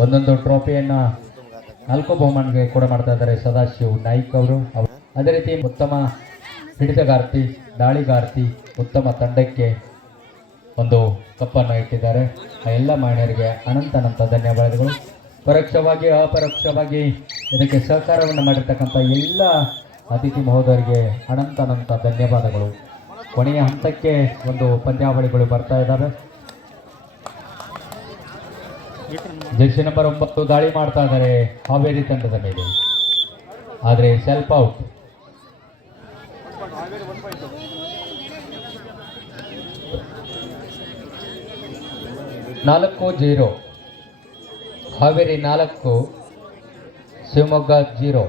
ಒಂದೊಂದು ಟ್ರೋಫಿಯನ್ನು 4 ಬಹುಮಾನಿಗೆ ಕೂಡ ಮಾಡ್ತಾ ಇದ್ದಾರೆ ಸದಾಶಿವ್ ನಾಯ್ಕ್ ಅವರು. ಅದೇ ರೀತಿ ಉತ್ತಮ ಹಿಡಿತಗಾರ್ತಿ, ದಾಳಿಗಾರ್ತಿ, ಉತ್ತಮ ತಂಡಕ್ಕೆ ಒಂದು ಕಪ್ಪನ್ನು ಇಟ್ಟಿದ್ದಾರೆ. ಆ ಎಲ್ಲ ಮಹಿಳೆಯರಿಗೆ ಅನಂತ ಧನ್ಯವಾದಗಳು. ಪರೋಕ್ಷವಾಗಿ ಅಪರೋಕ್ಷವಾಗಿ ಇದಕ್ಕೆ ಸಹಕಾರವನ್ನು ಮಾಡಿರ್ತಕ್ಕಂಥ ಎಲ್ಲ ಅತಿಥಿ ಮಹೋದಯರಿಗೆ ಅನಂತ ಧನ್ಯವಾದಗಳು. ಕೊನೆಯ ಹಂತಕ್ಕೆ ಒಂದು ಪಂದ್ಯಾವಳಿಗಳು ಬರ್ತಾ ಇದ್ದಾವೆ. ಜರ್ಸಿ ನಂಬರ್ 9 ದಾಳಿ ಮಾಡ್ತಾ ಇದ್ದಾರೆ ಹಾವೇರಿ ತಂಡದ ಮೇಲೆ, ಆದರೆ ಸೆಲ್ಫ್ ಔಟ್. ನಾಲ್ಕು 0 ಹಾವೇರಿ 4 ಶಿವಮೊಗ್ಗ 0.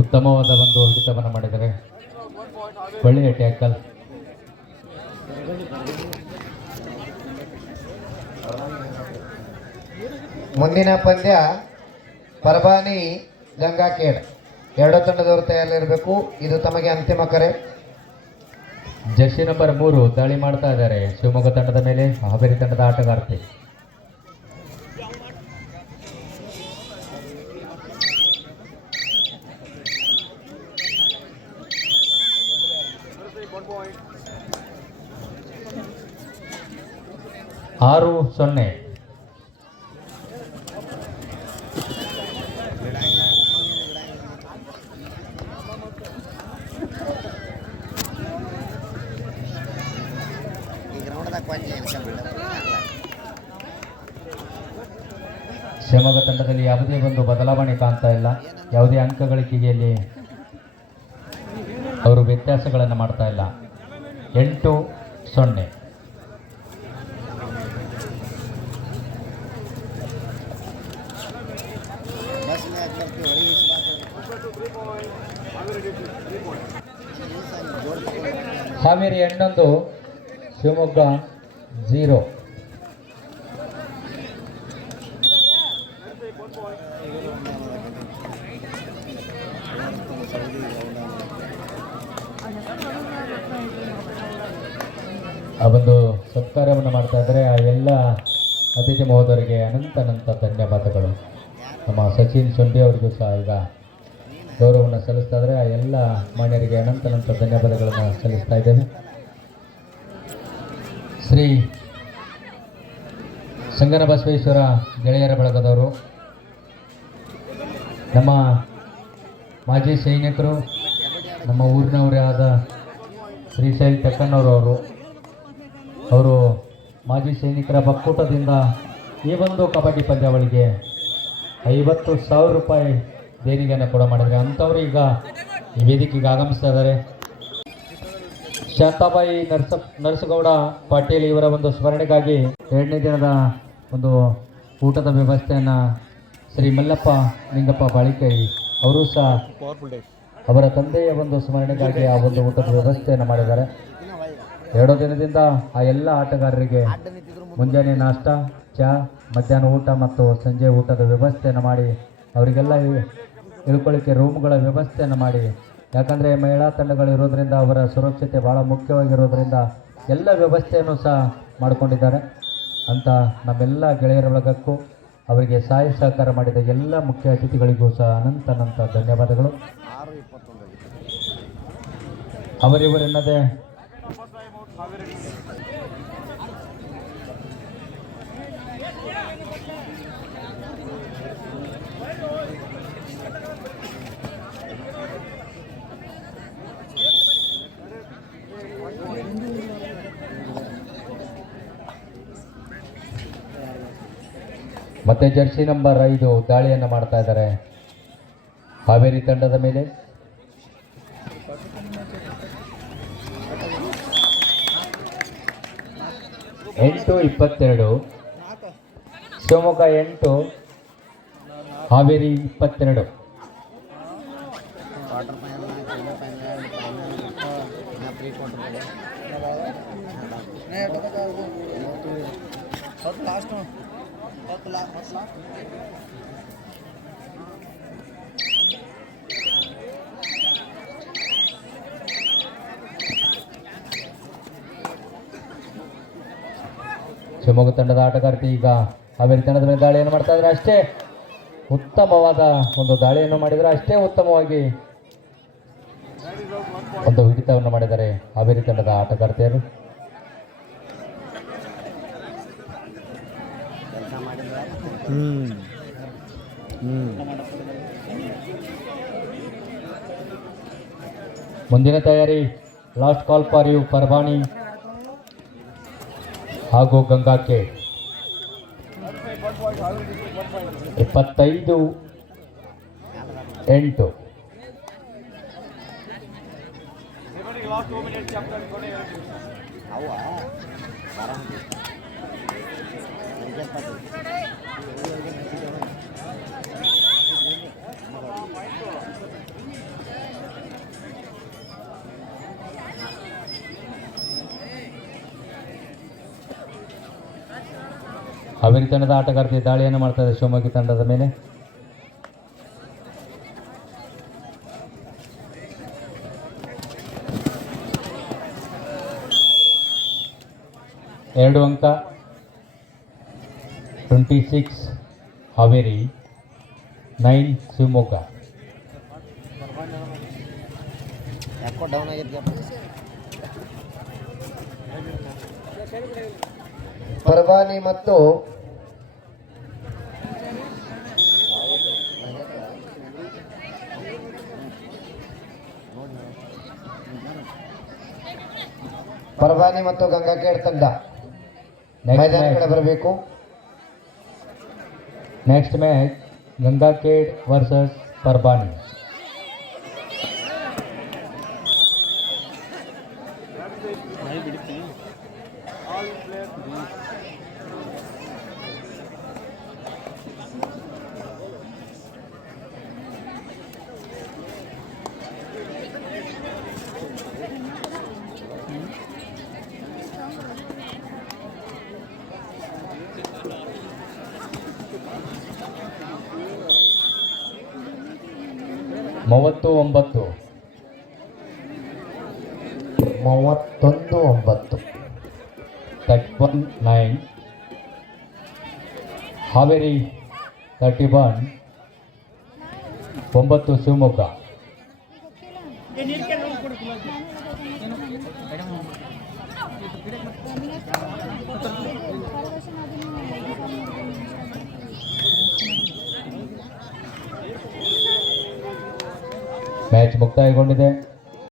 ಉತ್ತಮವಾದ ಒಂದು ಹಿಡಿತವನ್ನು ಮಾಡಿದರೆ, ಒಳ್ಳೆಯ ಟ್ಯಾಕಲ್. ಮುಂದಿನ ಪಂದ್ಯ ಪರಬಾನಿ ಗಂಗಾಖೇಡ್. ಎರಡು ತಂಡದವರು ತಯಾರಿರಬೇಕು. ಇದು ತಮಗೆ ಅಂತಿಮ ಕರೆ. ಜರ್ಸಿ ನಂಬರ್ 3 ದಾಳಿ ಮಾಡ್ತಾ ಇದ್ದಾರೆ ಶಿವಮೊಗ್ಗ ತಂಡದ ಮೇಲೆ, ಹಾವೇರಿ ತಂಡದ ಆಟಗಾರ್ತಿ. ಆರು 0. ಶಿವಮೊಗ್ಗ ತಂಡದಲ್ಲಿ ಯಾವುದೇ ಒಂದು ಬದಲಾವಣೆ ಕಾಣ್ತಾ ಇಲ್ಲ. ಯಾವುದೇ ಅಂಕ ಗಳಿಕೆಯಲ್ಲಿ ಅವರು ವ್ಯತ್ಯಾಸಗಳನ್ನು ಮಾಡ್ತಾ ಇಲ್ಲ. 8-0. ಹಾವೇರಿ 11 ಶಿವಮೊಗ್ಗ 0. ಆ ಒಂದು ಸತ್ಕಾರ್ಯವನ್ನು ಮಾಡ್ತಾ ಇದ್ದಾರೆ. ಆ ಎಲ್ಲ ಅತಿಥಿ ಮಹೋದಯರಿಗೆ ಅನಂತ ಧನ್ಯವಾದಗಳು. ನಮ್ಮ ಸಚಿನ್ ಸೊಂಡಿ ಅವರಿಗೂ ಸಹ ಈಗ ಗೌರವವನ್ನು ಸಲ್ಲಿಸ್ತಾ ಇದ್ದಾರೆ. ಆ ಎಲ್ಲ ಮಾನ್ಯರಿಗೆ ಅನಂತ ಧನ್ಯವಾದಗಳನ್ನು ಸಲ್ಲಿಸ್ತಾ ಇದ್ದೇನೆ. ಶ್ರೀ ಸಂಗನ ಬಸವೇಶ್ವರ ಗೆಳೆಯರ ಬಳಗದವರು, ನಮ್ಮ ಮಾಜಿ ಸೈನಿಕರು, ನಮ್ಮ ಊರಿನವರೇ ಆದ ಶ್ರೀಶೈಲ್ ಟಕ್ಕಣ್ಣವರು ಅವರು ಮಾಜಿ ಸೈನಿಕರ ಒಕ್ಕೂಟದಿಂದ ಈ ಒಂದು ಕಬಡ್ಡಿ ಪಂದ್ಯಾವಳಿಗೆ 50,000 ರೂಪಾಯಿ ದೇಣಿಗೆಯನ್ನು ಕೂಡ ಮಾಡಿದರೆ ಅಂಥವರು ಈಗ ಈ ವೇದಿಕೆಗೆ ಆಗಮಿಸ್ತಾ ಇದ್ದಾರೆ. ಶಾಂತಾಬಾಯಿ ನರಸಗೌಡ ಪಾಟೀಲ್ ಇವರ ಒಂದು ಸ್ಮರಣೆಗಾಗಿ 2ನೇ ದಿನದ ಒಂದು ಊಟದ ವ್ಯವಸ್ಥೆಯನ್ನು ಶ್ರೀ ಮಲ್ಲಪ್ಪ ಲಿಂಗಪ್ಪ ಬಾಳಿಕೈ ಅವರು ಸಹ ಅವರ ತಂದೆಯ ಒಂದು ಸ್ಮರಣೆಗಾಗಿ ಆ ಒಂದು ಊಟದ ವ್ಯವಸ್ಥೆಯನ್ನು ಮಾಡಿದ್ದಾರೆ. 2 ದಿನದಿಂದ ಆ ಎಲ್ಲ ಆಟಗಾರರಿಗೆ ಮುಂಜಾನೆ ನಾಷ್ಟ, ಚಹಾ, ಮಧ್ಯಾಹ್ನ ಊಟ ಮತ್ತು ಸಂಜೆ ಊಟದ ವ್ಯವಸ್ಥೆಯನ್ನು ಮಾಡಿ ಅವರಿಗೆಲ್ಲ ಇಳ್ಕೊಳ್ಳಿಕ್ಕೆ ರೂಮ್ಗಳ ವ್ಯವಸ್ಥೆಯನ್ನು ಮಾಡಿ, ಯಾಕಂದರೆ ಮಹಿಳಾ ತಂಡಗಳು ಇರೋದರಿಂದ ಅವರ ಸುರಕ್ಷತೆ ಭಾಳ ಮುಖ್ಯವಾಗಿರೋದರಿಂದ ಎಲ್ಲ ವ್ಯವಸ್ಥೆಯನ್ನು ಸಹ ಮಾಡಿಕೊಂಡಿದ್ದಾರೆ ಅಂತ ನಮ್ಮೆಲ್ಲ ಗೆಳೆಯರ ಬಳಗಕ್ಕೂ ಅವರಿಗೆ ಸಹಾಯ ಸಹಕಾರ ಮಾಡಿದ ಎಲ್ಲ ಮುಖ್ಯ ಅತಿಥಿಗಳಿಗೂ ಸಹ ಅನಂತ ಧನ್ಯವಾದಗಳು. ಅವರಿವರೆನ್ನದೇ ಮತ್ತೆ ಜರ್ಸಿ ನಂಬರ್ 5 ದಾಳಿಯನ್ನು ಮಾಡ್ತಾ ಇದ್ದಾರೆ ಹಾವೇರಿ ತಂಡದ ಮೇಲೆ. ಎಂಟು 22 ಶಿವಮೊಗ್ಗ 8 ಹಾವೇರಿ 22. ಶಿವಮೊಗ್ಗ ತಂಡದ ಆಟಗಾರ್ತಿ ಈಗ ಹಾವೇರಿ ತಂಡದ ಮೇಲೆ ದಾಳಿಯನ್ನು ಮಾಡ್ತಾ ಇದ್ದಾರೆ. ಅಷ್ಟೇ ಉತ್ತಮವಾದ ಒಂದು ದಾಳಿಯನ್ನು ಮಾಡಿದರೆ, ಅಷ್ಟೇ ಉತ್ತಮವಾಗಿ ಒಂದು ಹಿಡಿತವನ್ನು ಮಾಡಿದ್ದಾರೆ ಹಾವೇರಿ ತಂಡದ ಆಟಗಾರ್ತಿಯರು. ಮುಂದಿನ ತಯಾರಿ ಲಾಸ್ಟ್ ಕಾಲ್ ಫಾರ್ ಯು ಪರ್ವಾಣಿ ಹಾಗೂ ಗಂಗಾಕೆ. 25-8. ಹಾವೇರಿ ತಂಡದ ಆಟಗಾರ್ತಿ ದಾಳಿಯನ್ನು ಮಾಡ್ತಾ ಇದೆ ಶಿವಮೊಗ್ಗ ತಂಡದ ಮೇಲೆ. ಎರಡು ಅಂಕ. 26 ಹಾವೇರಿ, 9 ಶಿವಮೊಗ್ಗ. ಪರ್ವಾನಿ ಮತ್ತು ಗಂಗಾಕೇಡ್ ತಂಡ ಮೈದಾನ ಕಡೆ ಬರಬೇಕು. Next match Gangakhed versus Parbhani. ಮೂವತ್ತು 9. 31-9. 31-9. ಹಾವೇರಿ 31, 9 ಶಿವಮೊಗ್ಗ. ಮ್ಯಾಚ್ ಮುಕ್ತಾಯಗೊಂಡಿದೆ.